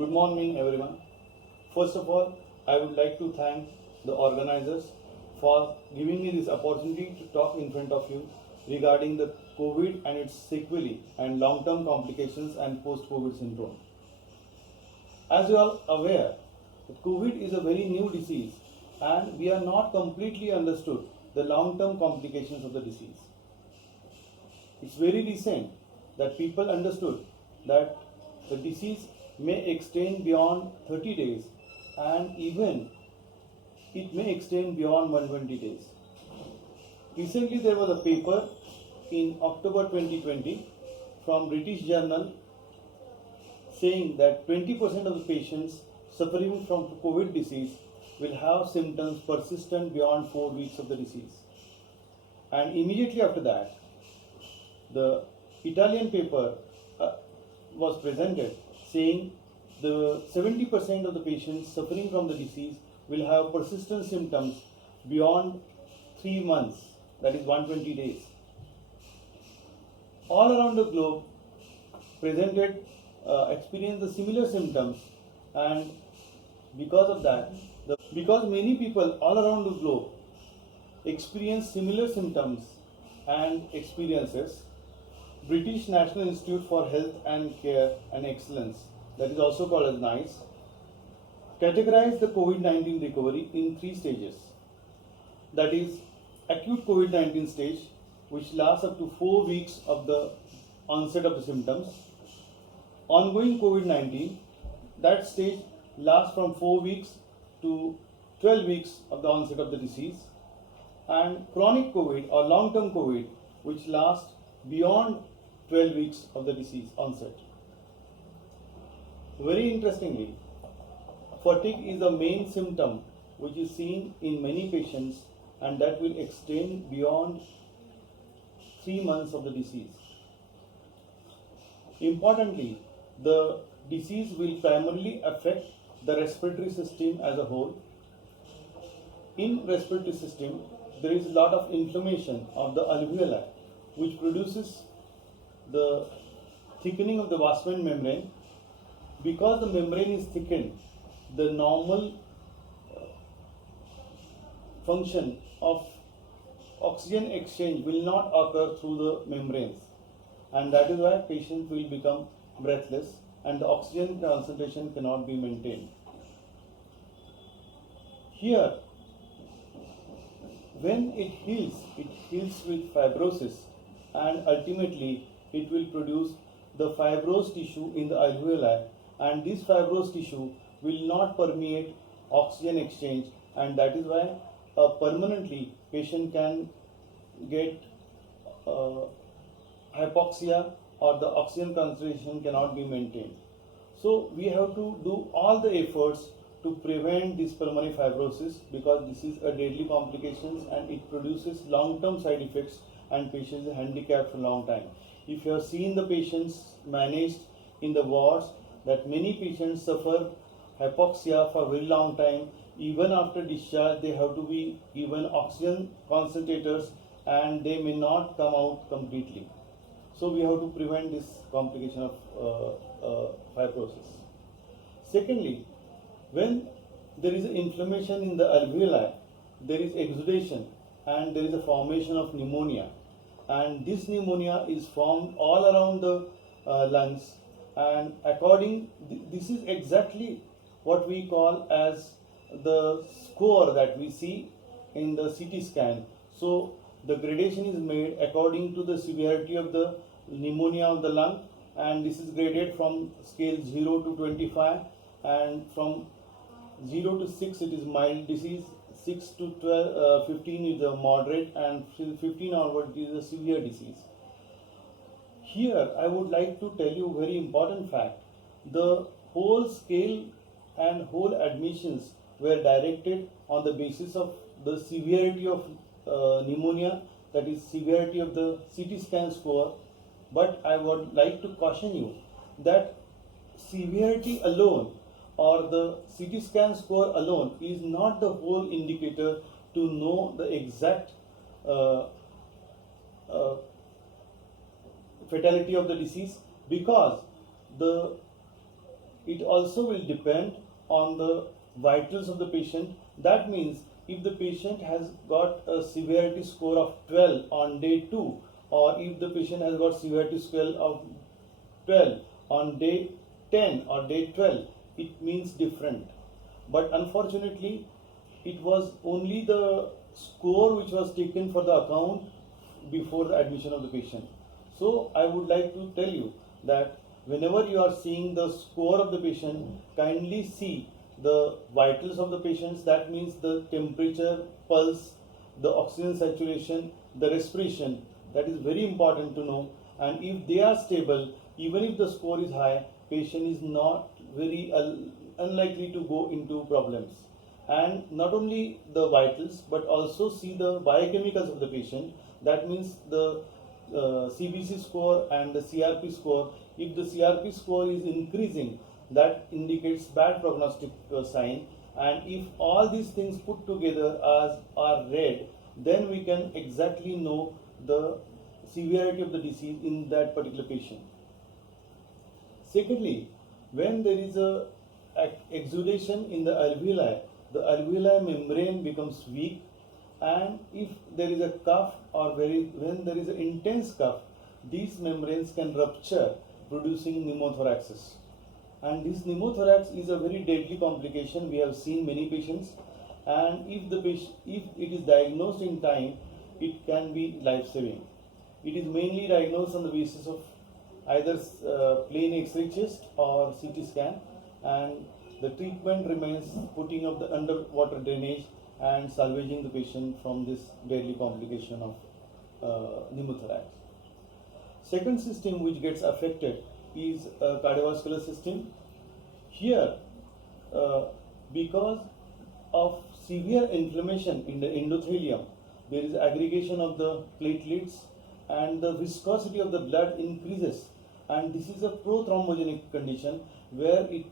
Good morning, everyone. First of all, I would like to thank the organizers for giving me this opportunity to talk in front of you regarding the COVID and its sequelae and long-term complications and post-COVID syndrome. As you are aware, COVID is a very new disease and we are not completely understood the long-term complications of the disease. It's very recent that people understood that the disease may extend beyond 30 days and even it may extend beyond 120 days. Recently there was a paper in October 2020 from British Journal saying that 20% of the patients suffering from COVID disease will have symptoms persistent beyond 4 weeks of the disease. And immediately after that, the Italian paper was presented saying the 70% of the patients suffering from the disease will have persistent symptoms beyond 3 months, that is 120 days. All around the globe experienced the similar symptoms, and because of that, because many people all around the globe experience similar symptoms and experiences, British National Institute for Health and Care and Excellence, that is also called as NICE, categorized the COVID-19 recovery in 3 stages. That is, acute COVID-19 stage, which lasts up to 4 weeks of the onset of the symptoms. Ongoing COVID-19, that stage lasts from 4 weeks to 12 weeks of the onset of the disease. And chronic COVID or long-term COVID, which lasts beyond 12 weeks of the disease onset. Very interestingly, fatigue is the main symptom which is seen in many patients, and that will extend beyond 3 months of the disease. Importantly, the disease will primarily affect the respiratory system as a whole. In respiratory system, there is a lot of inflammation of the alveoli, which produces the thickening of the vascular membrane. Because the membrane is thickened, the normal function of oxygen exchange will not occur through the membranes, and that is why patients will become breathless and the oxygen concentration cannot be maintained. Here, when it heals with fibrosis, and ultimately it will produce the fibrous tissue in the alveoli, and this fibrous tissue will not permeate oxygen exchange, and that is why permanently patient can get hypoxia or the oxygen concentration cannot be maintained. So we have to do all the efforts to prevent this pulmonary fibrosis, because this is a deadly complication and it produces long-term side effects and patients are handicapped for a long time. If you have seen the patients managed in the wards, that many patients suffer hypoxia for a very long time. Even after discharge, they have to be given oxygen concentrators and they may not come out completely. So we have to prevent this complication of fibrosis. Secondly, when there is inflammation in the alveoli, there is exudation and there is a formation of pneumonia. And this pneumonia is formed all around the lungs, and this is exactly what we call as the score that we see in the CT scan. So the gradation is made according to the severity of the pneumonia of the lung, and this is graded from scale 0 to 25, and from 0 to 6 it is mild disease, 6 to 15 is a moderate, and 15 onward is a severe disease. Here I would like to tell you a very important fact. The whole scale and whole admissions were directed on the basis of the severity of pneumonia, that is severity of the CT scan score. But I would like to caution you that severity alone or the CT scan score alone is not the whole indicator to know the exact fatality of the disease, because the it also will depend on the vitals of the patient. That means if the patient has got a severity score of 12 on day 2, or if the patient has got severity scale of 12 on day 10 or day 12, it means different. But unfortunately, it was only the score which was taken for the account before the admission of the patient. So I would like to tell you that whenever you are seeing the score of the patient, kindly see the vitals of the patients. That means the temperature, pulse, the oxygen saturation, the respiration. That is very important to know. And if they are stable, even if the score is high, patient is not very unlikely to go into problems. And not only the vitals, but also see the biochemicals of the patient. That means the CBC score and the CRP score. If the CRP score is increasing, that indicates bad prognostic sign. And if all these things put together as are red, then we can exactly know the severity of the disease in that particular patient. Secondly, when there is a exudation in the alveoli membrane becomes weak, and if there is a cough or when there is an intense cough, these membranes can rupture, producing pneumothorax. And this pneumothorax is a very deadly complication. We have seen many patients, and if it is diagnosed in time, it can be life-saving. It is mainly diagnosed on the basis of either plain X-ray chest or CT scan, and the treatment remains putting up the underwater drainage and salvaging the patient from this deadly complication of pneumothorax. Second system which gets affected is cardiovascular system. Here, because of severe inflammation in the endothelium, there is aggregation of the platelets and the viscosity of the blood increases, and this is a prothrombogenic condition where it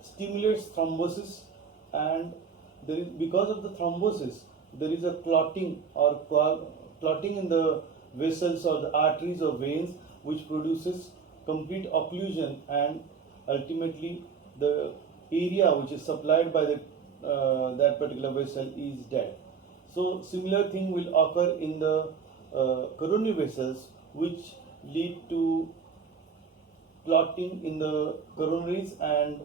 stimulates thrombosis, and because of the thrombosis there is a clotting or clotting in the vessels or the arteries or veins, which produces complete occlusion, and ultimately the area which is supplied by that particular vessel is dead. So similar thing will occur in the coronary vessels, which lead to clotting in the coronaries and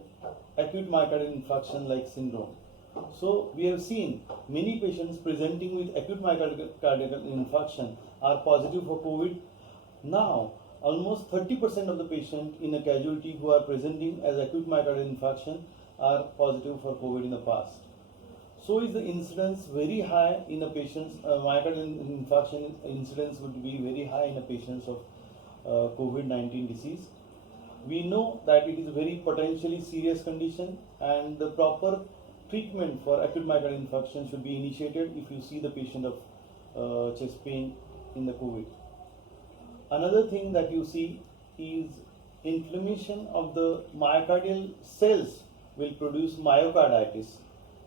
acute myocardial infarction like syndrome. So we have seen many patients presenting with acute myocardial infarction are positive for COVID. Now almost 30% of the patients in a casualty who are presenting as acute myocardial infarction are positive for COVID in the past. So is the incidence very high in a patient's myocardial infarction incidence would be very high in a patients of COVID-19 disease. We know that it is a very potentially serious condition, and the proper treatment for acute myocardial infarction should be initiated if you see the patient of chest pain in the COVID. Another thing that you see is inflammation of the myocardial cells will produce myocarditis,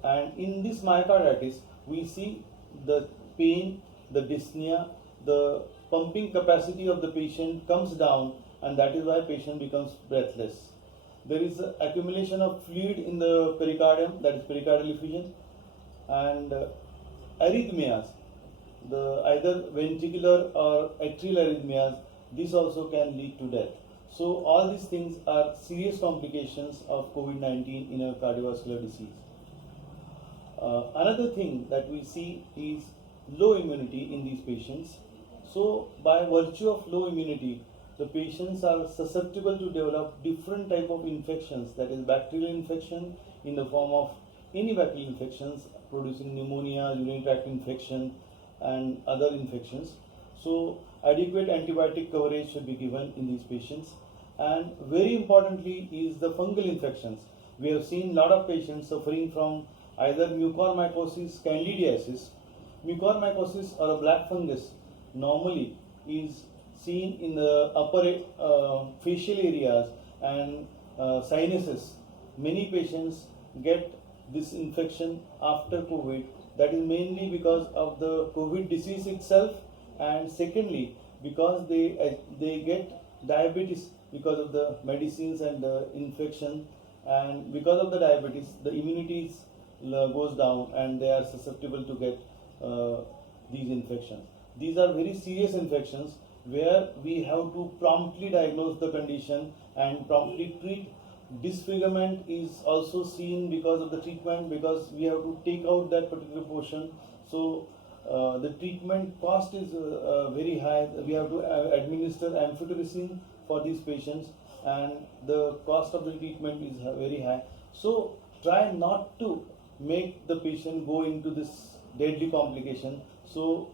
and in this myocarditis we see the pain, the dyspnea, the pumping capacity of the patient comes down, and that is why patient becomes breathless. There is accumulation of fluid in the pericardium, that is pericardial effusion, and arrhythmias, the either ventricular or atrial arrhythmias, this also can lead to death. So all these things are serious complications of COVID-19 in a cardiovascular disease. Another thing that we see is low immunity in these patients. So by virtue of low immunity, the patients are susceptible to develop different type of infections, that is bacterial infection in the form of any bacterial infections producing pneumonia, urinary tract infection and other infections. So adequate antibiotic coverage should be given in these patients. And very importantly is the fungal infections. We have seen a lot of patients suffering from either mucormycosis, candidiasis. Mucormycosis or a black fungus normally is seen in the upper facial areas and sinuses. Many patients get this infection after COVID. That is mainly because of the COVID disease itself, and secondly because they get diabetes because of the medicines and the infection, and because of the diabetes, the immunity goes down, and they are susceptible to get these infections. These are very serious infections where we have to promptly diagnose the condition and promptly treat. Disfigurement is also seen because of the treatment, because we have to take out that particular portion. So the treatment cost is very high. We have to administer amphotericin for these patients, and the cost of the treatment is very high. So try not to make the patient go into this deadly complication. So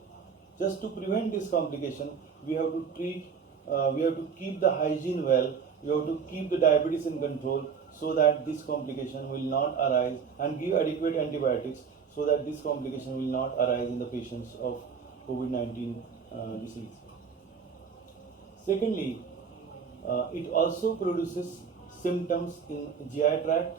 just to prevent this complication, we have to treat, we have to keep the hygiene well, we have to keep the diabetes in control, so that this complication will not arise, and give adequate antibiotics so that this complication will not arise in the patients of COVID-19 disease. Secondly, it also produces symptoms in GI tract.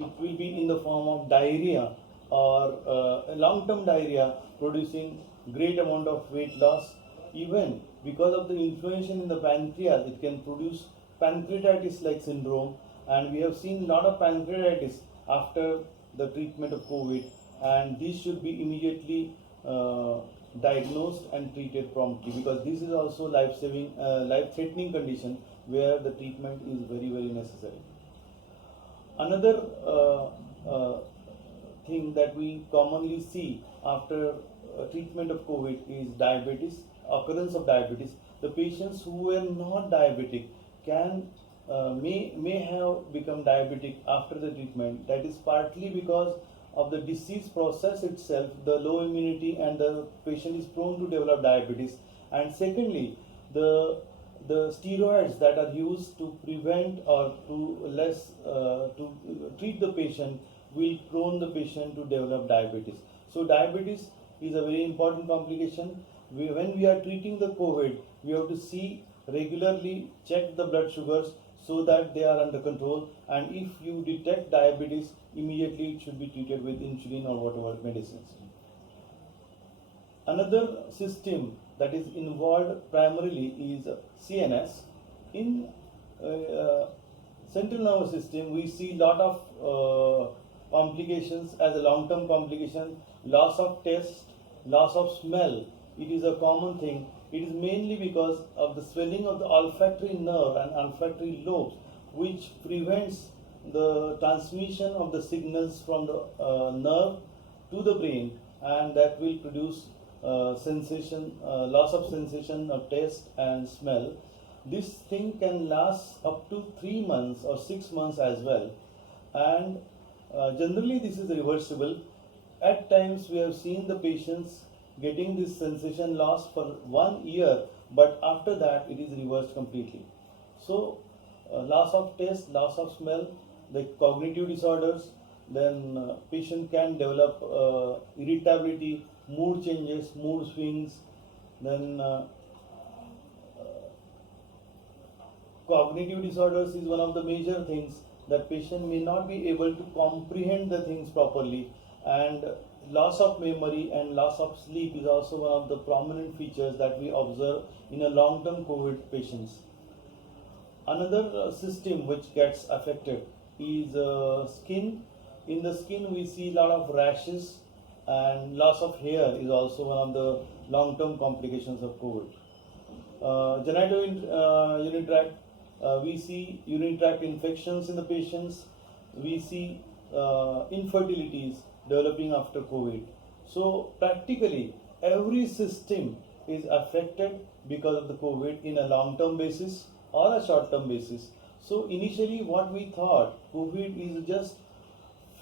It will be in the form of diarrhea or long-term diarrhea, producing great amount of weight loss. Even because of the inflammation in the pancreas, it can produce pancreatitis-like syndrome, and we have seen a lot of pancreatitis after the treatment of COVID, and these should be immediately diagnosed and treated promptly, because this is also life-saving, life-threatening condition where the treatment is very, very necessary. Another thing that we commonly see after treatment of COVID is diabetes, occurrence of diabetes. The patients who were not diabetic can may have become diabetic after the treatment. That is partly because of the disease process itself, the low immunity, and the patient is prone to develop diabetes. And secondly, the steroids that are used to prevent or to treat the patient will prone the patient to develop diabetes. So diabetes is a very important complication. When we are treating the COVID, we have to see regularly, check the blood sugars so that they are under control, and if you detect diabetes, immediately it should be treated with insulin or whatever medicines. Another system that is involved primarily is CNS. In central nervous system, we see lot of complications as a long-term complication. Loss of taste, loss of smell, it is a common thing. It is mainly because of the swelling of the olfactory nerve and olfactory lobes, which prevents the transmission of the signals from the nerve to the brain, and that will produce loss of sensation of taste and smell. This thing can last up to 3 months or 6 months as well, and generally this is reversible. At times we have seen the patients getting this sensation loss for 1 year, but after that it is reversed completely. So loss of taste, loss of smell, the cognitive disorders, then patient can develop irritability, mood changes, mood swings, then cognitive disorders is one of the major things, that patient may not be able to comprehend the things properly, and loss of memory and loss of sleep is also one of the prominent features that we observe in a long-term COVID patients. Another system which gets affected is skin. In the skin we see a lot of rashes, and loss of hair is also one of the long-term complications of COVID. Genitourinary tract, we see urinary tract infections in the patients. We see infertilities developing after COVID. So practically every system is affected because of the COVID in a long-term basis or a short-term basis. So initially what we thought, COVID is just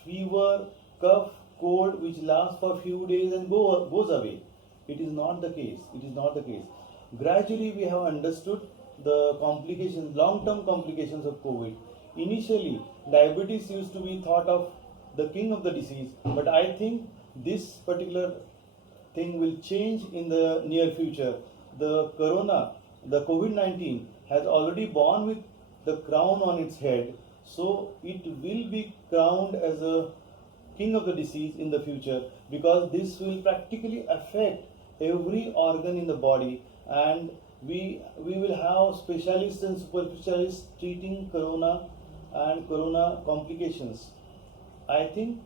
fever, cough, cold which lasts for a few days and goes away. It is not the case. It is not the case. Gradually we have understood the complications, long-term complications of COVID. Initially, diabetes used to be thought of the king of the disease, but I think this particular thing will change in the near future. The COVID-19 has already born with the crown on its head, so it will be crowned as a king of the disease in the future, because this will practically affect every organ in the body, and we will have specialists and super specialists treating corona and corona complications. I think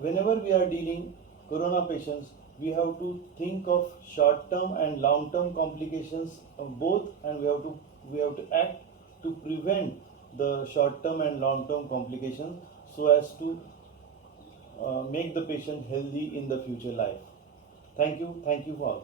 whenever we are dealing corona patients, we have to think of short term and long term complications of both, and we have to act to prevent the short term and long term complications so as to make the patient healthy in the future life. Thank you for